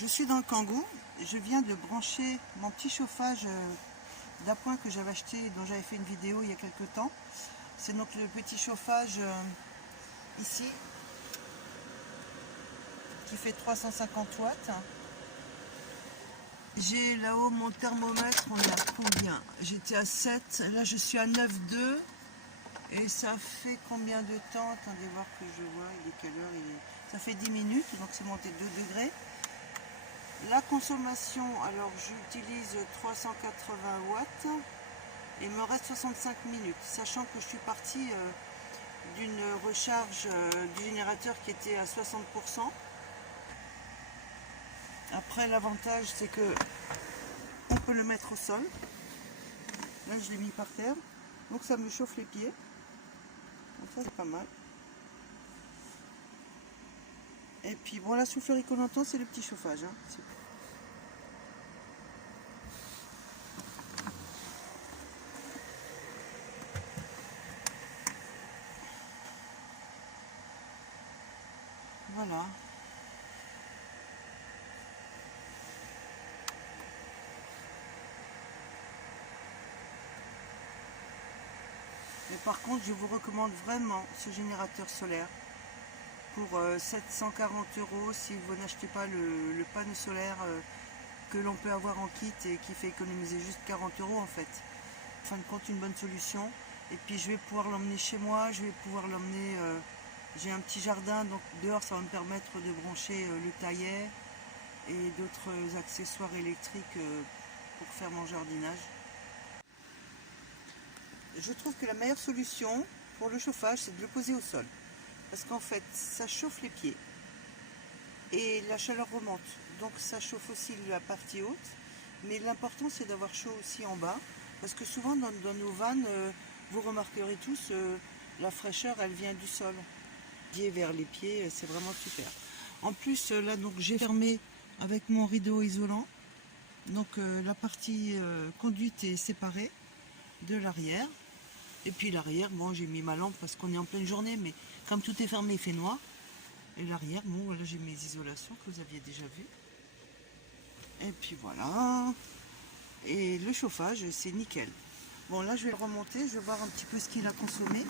Je suis dans le Kangoo, je viens de brancher mon petit chauffage d'appoint que j'avais acheté et dont j'avais fait une vidéo il y a quelques temps. C'est donc le petit chauffage ici qui fait 350 watts. J'ai là-haut mon thermomètre, on est à combien? J'étais à 7, là je suis à 9,2 et ça fait combien de temps? Attendez voir que je vois, il est quelle heure? Ça fait 10 minutes, donc c'est monté 2 degrés. La consommation, alors j'utilise 380 watts et il me reste 65 minutes, sachant que je suis partie d'une recharge du générateur qui était à 60%. Après, l'avantage c'est que on peut le mettre au sol. Là je l'ai mis par terre, donc ça me chauffe les pieds. Donc ça c'est pas mal. Et puis bon, la soufflerie qu'on entend c'est le petit chauffage, hein. Voilà. Mais par contre, je vous recommande vraiment ce générateur solaire pour 740 € si vous n'achetez pas le panneau solaire que l'on peut avoir en kit et qui fait économiser juste 40 € en fait. En fin de compte, une bonne solution. Et puis je vais pouvoir l'emmener chez moi, je vais pouvoir l'emmener... j'ai un petit jardin, donc dehors ça va me permettre de brancher le taillet et d'autres accessoires électriques pour faire mon jardinage. Je trouve que la meilleure solution pour le chauffage, c'est de le poser au sol. Parce qu'en fait, ça chauffe les pieds et la chaleur remonte. Donc ça chauffe aussi la partie haute. Mais l'important, c'est d'avoir chaud aussi en bas. Parce que souvent, dans nos vannes, vous remarquerez tous, la fraîcheur, elle vient du sol. Vers les pieds, c'est vraiment super. En plus, là, donc j'ai fermé avec mon rideau isolant. Donc la partie conduite est séparée de l'arrière. Et puis l'arrière, bon, j'ai mis ma lampe parce qu'on est en pleine journée, mais comme tout est fermé, il fait noir. Et l'arrière, bon, voilà, j'ai mes isolations que vous aviez déjà vues. Et puis voilà. Et le chauffage, c'est nickel. Bon, là, je vais le remonter, je vais voir un petit peu ce qu'il a consommé.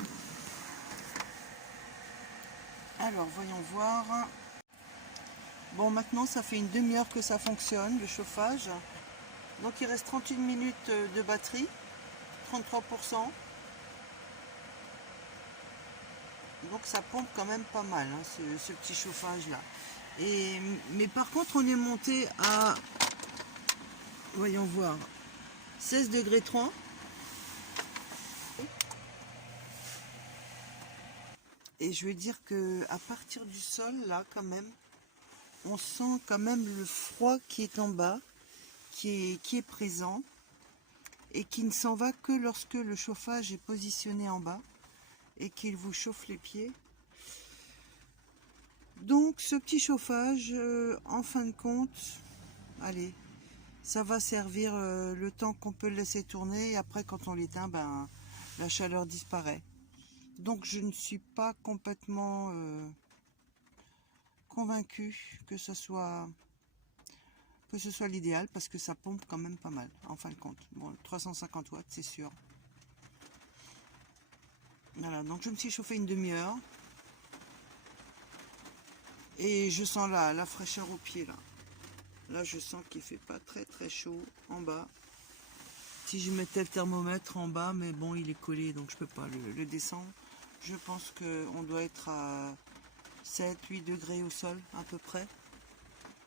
Alors, voyons voir. Bon, maintenant, ça fait une demi-heure que ça fonctionne, le chauffage. Donc, il reste 31 minutes de batterie, 33%. Donc ça pompe quand même pas mal, hein, ce petit chauffage là. Mais par contre on est monté à, voyons voir, 16 degrés 3. Et je veux dire que à partir du sol là quand même, on sent quand même le froid qui est en bas, qui est présent et qui ne s'en va que lorsque le chauffage est positionné en bas et qu'il vous chauffe les pieds. Donc ce petit chauffage, en fin de compte, allez, ça va servir le temps qu'on peut le laisser tourner et après quand on l'éteint, ben, la chaleur disparaît. Donc je ne suis pas complètement convaincue que ce soit l'idéal parce que ça pompe quand même pas mal en fin de compte. Bon, 350 watts c'est sûr. Voilà, donc je me suis chauffé une demi-heure et je sens la fraîcheur au pied là. Là je sens qu'il fait pas très chaud en bas. Si je mettais le thermomètre en bas, mais bon il est collé donc je peux pas le descendre. Je pense qu'on doit être à 7-8 degrés au sol à peu près.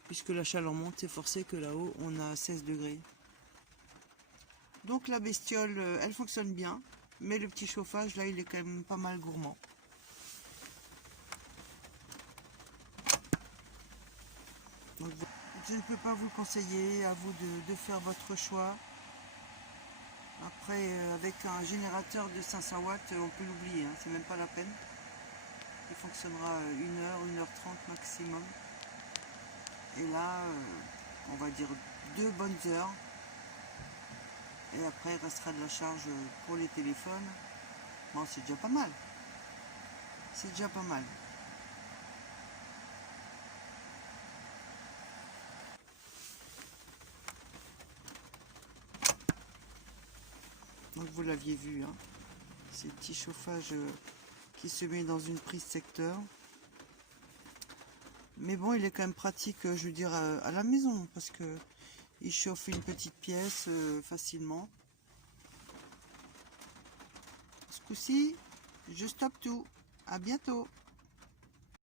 Puisque la chaleur monte, c'est forcé que là-haut on a 16 degrés. Donc la bestiole elle fonctionne bien. Mais le petit chauffage là il est quand même pas mal gourmand. Donc, je ne peux pas vous conseiller, à vous de faire votre choix. Après avec un générateur de 500 watts on peut l'oublier, hein, c'est même pas la peine. Il fonctionnera 1 heure, 1h30 maximum. Et là, on va dire 2 bonnes heures. Et après, il restera de la charge pour les téléphones. Bon, c'est déjà pas mal. C'est déjà pas mal. Donc vous l'aviez vu, hein. C'est le petit chauffage qui se met dans une prise secteur. Mais bon, il est quand même pratique, je veux dire, à la maison, parce que il chauffe une petite pièce facilement. Ce coup-ci, je stoppe tout. À bientôt.